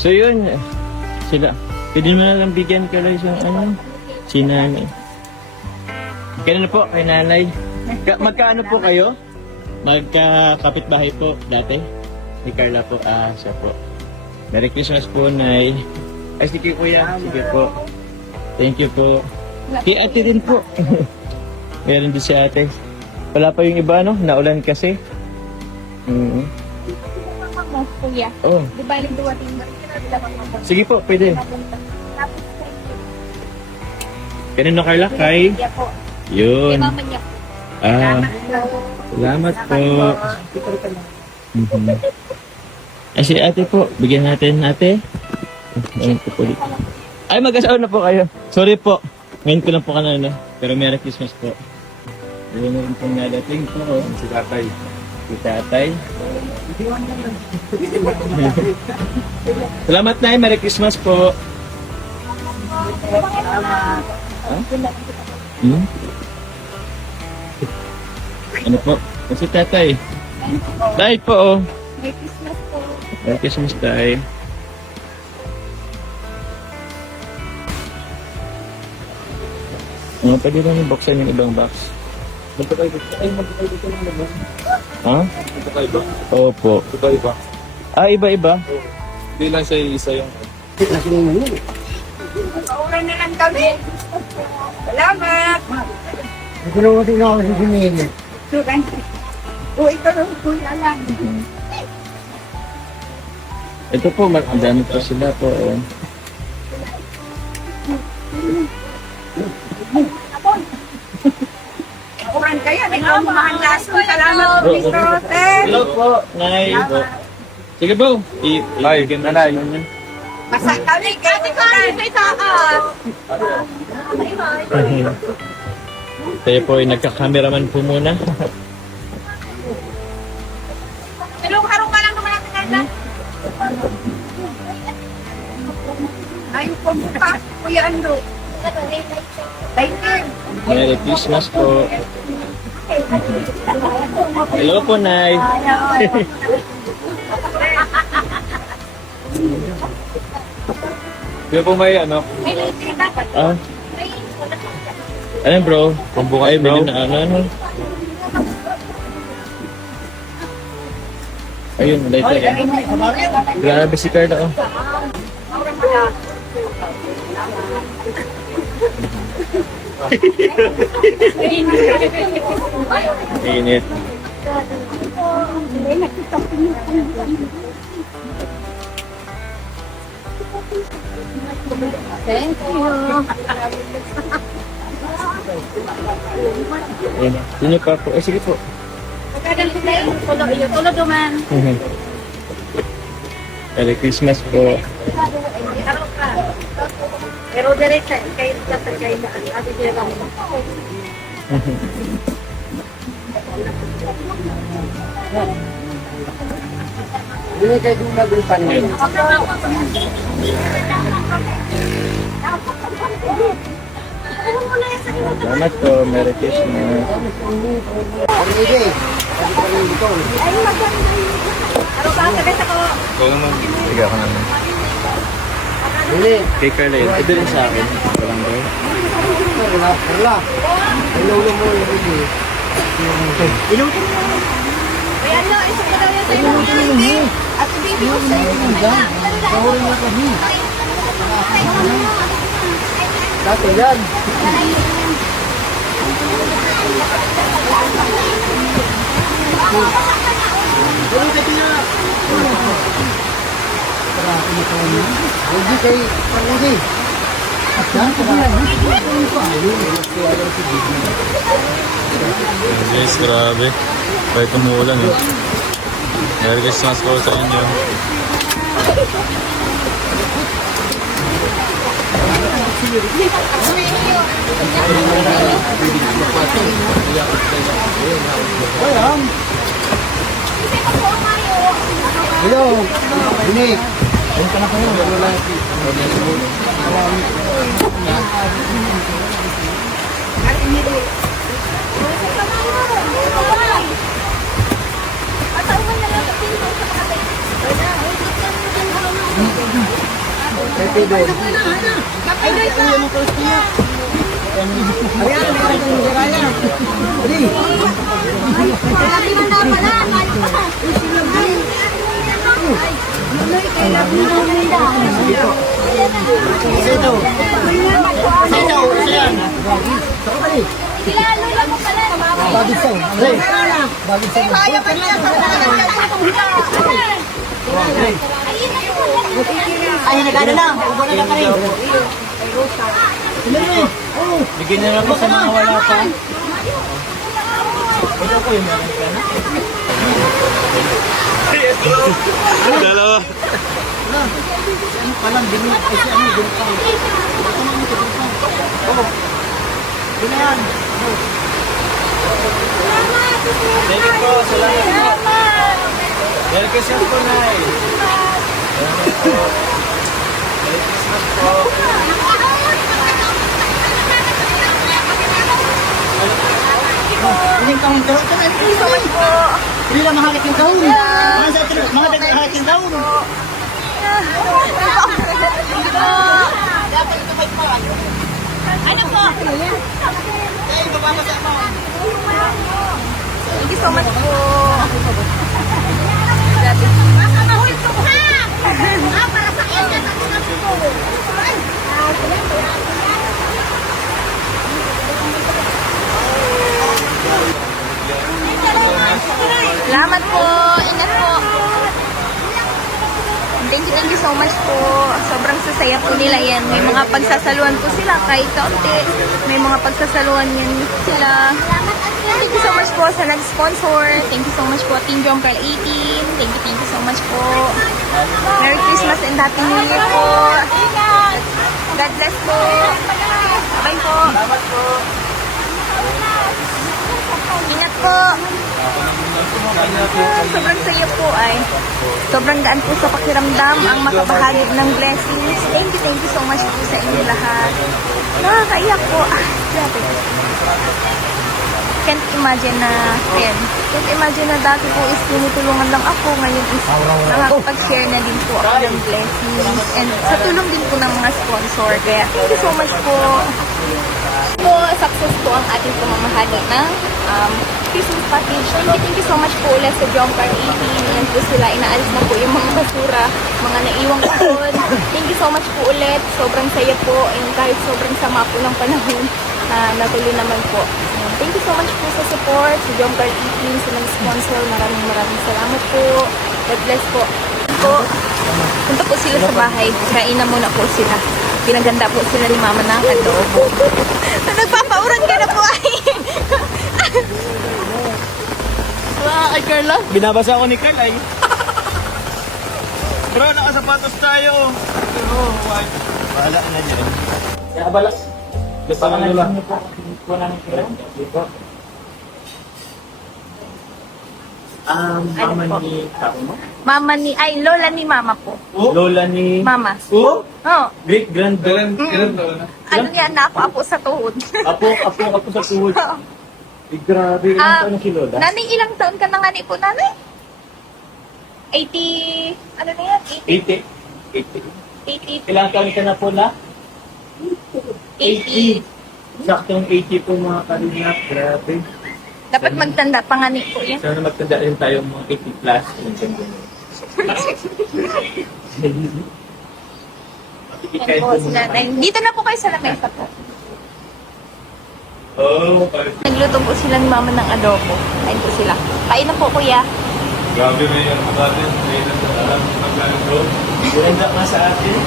So yun, sila. Pwede mo na lang bigyan ka lang yung ano, si nanay. Kailan na po kay nanay? Magkaano po kayo? Magka-kapitbahay po dati? Si Carla po, siya po. Merry Christmas po, Nay. Ay, sige kuya, sige po. Thank you po. Kay ate din po. Meron din si ate. Wala pa yung iba, no? Naulan kasi. Kuya. Oh. Di ba yung duwating mo? Sige po, pwede. Kanino Carla? Kay? Kuya po. Yun. Kay mama niya po. Salamat po. Ay, si ate po. Bigyan natin, ate. Ayun po po dito. Ay, mag-asawa na po kayo. Sorry po. Ngayon ko lang po kanana. Pero Merry Christmas po. Ayun na rin pong nadating po. Si tatay. Si tatay. Salamat na. Merry Christmas po. Hmm? Ano po? Si tatay. Tay po, oh. Merry Christmas po. Merry Christmas, tay. Pwede lang yung buksan yung ibang box. Magkakaiba ng laman. Ha? Magkakaiba? Opo. Iba-iba. Iba-iba. Hindi lang siya isa yung... Paulan na lang kami. Salamat. Nagulungan na ako sa sinili. Sugan. O, ito lang kuya lang. Ito po, ang dami po sila po. Oh. Paulan kaya. Ikaw mga laso. Salamat po, Mr. Hotel. Hello po, Nay. Sige po. Ay, nanay. Basta kami. Kati kami sa itaas. Tayo po ay nagka-cameraman po muna. Tulong-harong ka lang naman natin kaya. Ayun po mukha. Kuya Ando. Thank you. Merry Christmas po. Hello po, Nay. Kaya po may ano, May libre dapat. Ah, ano bro? Pambukas, Ay, bro. bilhin na ano. Ayun, lighter yan. Grabe si Carla, oh. Init. Thank you. Ayun. Sino pa po? Eh, sige po. Tulog naman. Merry Christmas po. Pero diretso kayo sa kay na ate din lang. Hindi kayo gumagul pa rin. Salamat po. Merry Christmas. Hindi. Ay maganda. Ano ba sabi ko? ikaw naman. Sige ako naman. Hindi. Kay Carla yun. Ito rin sa akin. Walang daw. Wala. Wala. Inulo mo yung hindi. Ay ano, isa ko daw yan sa iyo. At baby ko sa iyo. Kawin mo kami. Dati yan. Hindi kay Pangudi. Guys, grabe. Kahit umuulan eh. Merry Christmas po sa inyo. Hello. Dinig. At Sila, lola mo pala. Kaya pa niya. Ay, nagano lang. Ubo na pa rin. Bigyan na lang po sa mga wala pa. Ito ko yung meron ka na. Dalawa. Thank you po. Salamat po. Merry Christmas po, Nay. Merry Christmas po. Hindi ka mong tarot. So much po. Hindi lang mahagit yung taon. Mga mahagit yung taon. Ano po? Thank you so much po. Grabe. Para sa iyo yan. Salamat po. Ingat po. Thank you so much po. Sobrang sasaya po nila yan. May mga pagsasaluhan po sila kahit kaunti. May mga pagsasaluhan yan sila. Thank you so much po sa nag-sponsor. Thank you so much po Team Jomcarl 18. Thank you so much po. Merry Christmas and Happy New Year po. God bless po. Bye po. Ingat po. Sobrang saya po ay. Sobrang gaan po sa pakiramdam ang makabahagi ng blessings. Thank you so much po sa inyo lahat. Nakakaiyak po. Grabe. Can't imagine na, can't imagine na dati po is tinutulungan lang ako. Ngayon is nakakapag-share na din po ako ng blessings. And sa tulong din po ng mga sponsor. Kaya thank you so much po. Po, success po ang ating pamamahagi ng Christmas package. Thank you so much po ulit sa Jomcarl 18. Yan po sila, inaalis na po yung mga basura, mga naiwang kahon. Thank you so much po ulit. Sobrang saya po. And kahit sobrang sama po ng panahon, natuloy naman po. Thank you so much po sa support, sa Jomcarl 18, sa mga sponsor. Maraming salamat po. God bless po. Punta po sila sa bahay. Kainan muna po sila. Pinaganda po sila ni Mama ng adobo. Nagpapauran ka na po ay. Ay, Carla. Binabasa ako ni Carl ay. Bro, nakasapatos tayo. Bahala ka na dyan. Kaya balak. Gusto ka na niyo po. Po namin kayo. Dito. Mama po? ni Kako mo? Mama ni, ay, lola ni Mama po. Lola ni... Mama. Oh? Oh. Great granddaughter. Ano yan na apo sa tuhod. Apo sa tuhod. Eh, grabe. Ilang taon na si Lola? Nanay, ilang taon ka na nga ni po, nanay? 80, ano na yan? 80. 80. Ilang taon ka na po na? 80. Saktong 80 po mga kalinap. Grabe. Dapat magtanda pa nga ni po yan. Sana magtanda rin tayo mga 80 plus. Yan po, si nanay. Dito na po kayo sa lamesa po. Oh, parang Nagluto po sila ni Mama ng adobo. Kain po sila. Kain na po, kuya. Grabe, may ano natin. May naglalaro. ganda nga sa atin.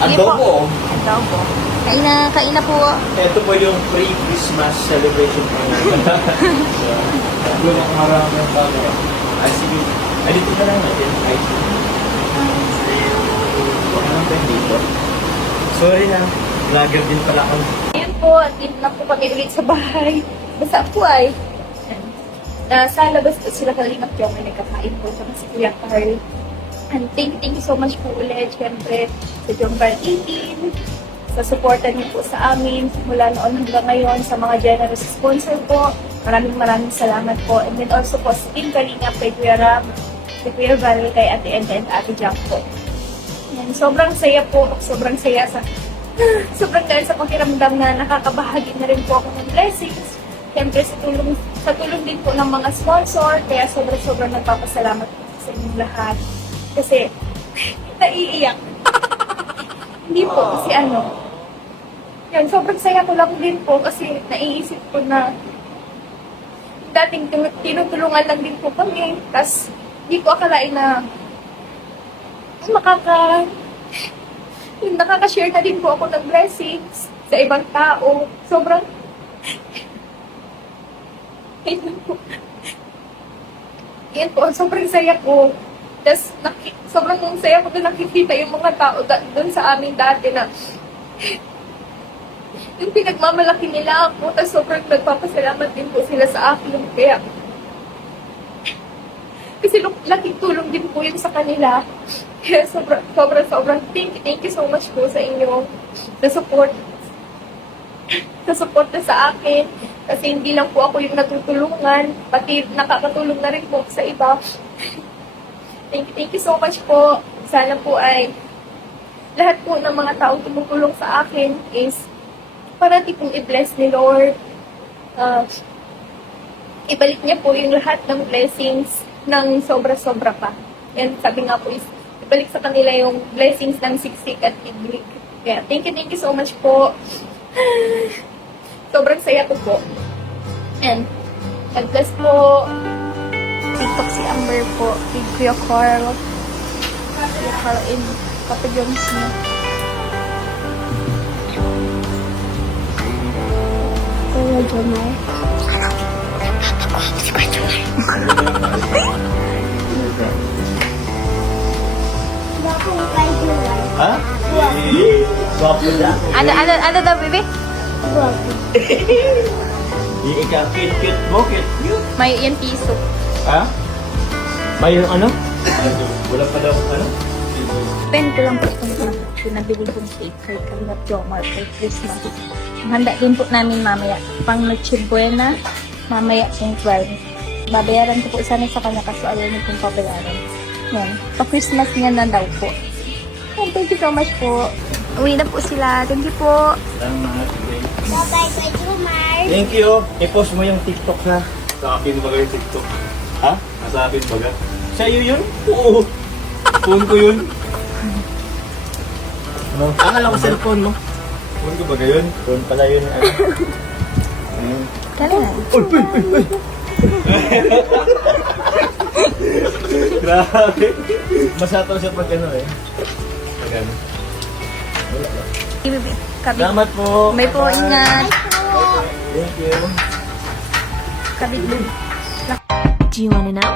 Sige po. Adobo. Kain na po. Ito po yung pre-Christmas celebration po natin. Doon ang marami ng tao. Sige. Dito na lang natin. Huwag naman tayo dito. Sorry na. Vlogger din pala ako. Ayan po, dito na po kami ulit sa bahay. Basta po ay, sa labas po sila Kalingap Jom ay nagkakain po sa si Kuya Carl. And thank you so much po ulit, syempre, sa Jomcarl 18, sa supportan niyo po sa amin, mula noon hanggang ngayon, sa mga generous sponsor po. Maraming salamat po. And then also po, sa Team Kalingap, kay Kuya Ram, kay Kuya Val, kay Ate Enda and Ate Jack po. Yan, sobrang saya po, sobrang saya sobrang dahil sa pakiramdam na nakakabahagi na rin po ako ng blessings. Siyempre sa tulong din po ng mga sponsor, kaya sobrang nagpapasalamat po sa inyong lahat. Kasi, naiiyak. Hindi po, kasi yan, sobrang saya ko lang din po kasi naiisip ko na dating tinutulungan lang din po kami. Tapos, hindi ko akalain na nakaka-share na din po ako ng blessings sa ibang tao. Sobrang yan po, sobrang saya ko. Tapos, sobrang saya ko na nakikita yung mga tao doon sa amin dati na yung pinagmamalaki nila ako. Tapos, sobrang nagpapasalamat din po sila sa akin. Kaya, kasi laking tulong din po yun sa kanila. Kaya sobrang thank you so much po sa inyo na support na sa akin. Kasi hindi lang po ako yung natutulungan, pati nakakatulong na rin po sa iba. Thank you so much po. Sana po ay lahat po ng mga taong tumutulong sa akin is parati pong i-bless ni Lord. Ibalik niya po yung lahat ng blessings ng sobra-sobra pa. And sabi nga po is ibalik sa kanila yung blessings ng siksik at iblik. Kaya thank you so much po. Sobrang saya ko po. And God bless po. TikTok si Amber po. Kay Kuya Carl. Kuya Carl in Papa Jones niya. Kuya Jomar. Si Kuya Jomar. Ha? Swapo na. Ano daw, baby? Ikaw, cute mo, cute. May yan piso. Ha? May ano? Wala pa daw ano? Pen ko lang po itong pinabili kong cake kay Kuya Jomar for Christmas. Handa din po namin mamaya. Pang Noche Buena, mamaya pong 12. Babayaran ko po sana sa kanya kaso ayaw niyo pong pabayaran. Yan. Pa-Christmas niya na daw po. Oh, thank you so much po. Uwi na po sila. Thank you po. Salamat. Bye-bye, Kuya Jomar. Thank you. I-post mo yung TikTok ha. Sa akin ba yung TikTok? Ha? Nasa akin ba? Sa'yo yun? Oo. Phone ko yun. Ano? Akala ko cellphone mo. Phone ko ba yun? Phone pala yun. Ayun. Kailan? Grabe. Masataw siya pag ano eh. Pag ano. Kabit. Salamat po. May po, ingat. Thank you. Kabit. Do you want to know?